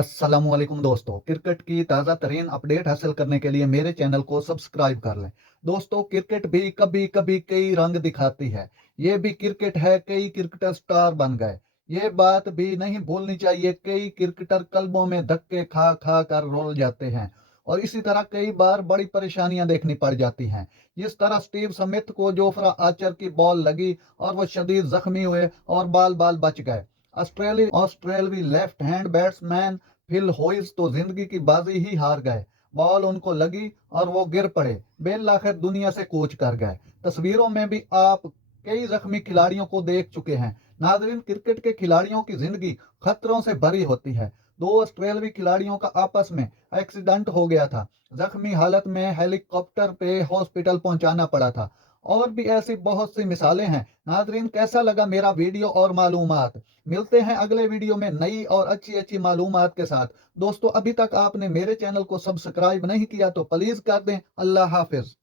अस्सलामुअलैकुम दोस्तों, क्रिकेट की ताज़ा तरीन अपडेट हासिल करने के लिए मेरे चैनल को सब्सक्राइब कर लें। दोस्तों, क्रिकेट भी कभी कभी कई रंग दिखाती है। ये भी क्रिकेट है, कई क्रिकेटर स्टार बन गए। ये बात भी नहीं भूलनी चाहिए, कई क्रिकेटर क्लबों में धक्के खा खा कर रोल जाते हैं और इसी तरह कई बार बड़ी परेशानियां देखनी पड़ जाती हैं। इस तरह स्टीव स्मिथ को जोफ्रा आर्चर की बॉल लगी और वो शदीद जख्मी हुए और बाल बाल बच गए। ऑस्ट्रेलवी लेफ्ट हैंड बैट्समैन फिल होइस तो जिंदगी की बाजी ही हार गए। बॉल उनको लगी और वो गिर पड़े। बेल आखिर दुनिया से कूच कर गए। तस्वीरों में भी आप कई जख्मी खिलाड़ियों को देख चुके हैं। नाजरीन, क्रिकेट के खिलाड़ियों की जिंदगी खतरों से भरी होती है। दो ऑस्ट्रेलवी खिलाड़ियों का आपस में एक्सीडेंट हो गया था। जख्मी हालत में हेलीकॉप्टर पे हॉस्पिटल पहुंचाना पड़ा था। और भी ऐसी बहुत सी मिसालें हैं। नाजरीन, कैसा लगा मेरा वीडियो और मालूमात? मिलते हैं अगले वीडियो में नई और अच्छी अच्छी मालूमात के साथ। दोस्तों, अभी तक आपने मेरे चैनल को सब्सक्राइब नहीं किया तो प्लीज कर दें। अल्लाह हाफिज।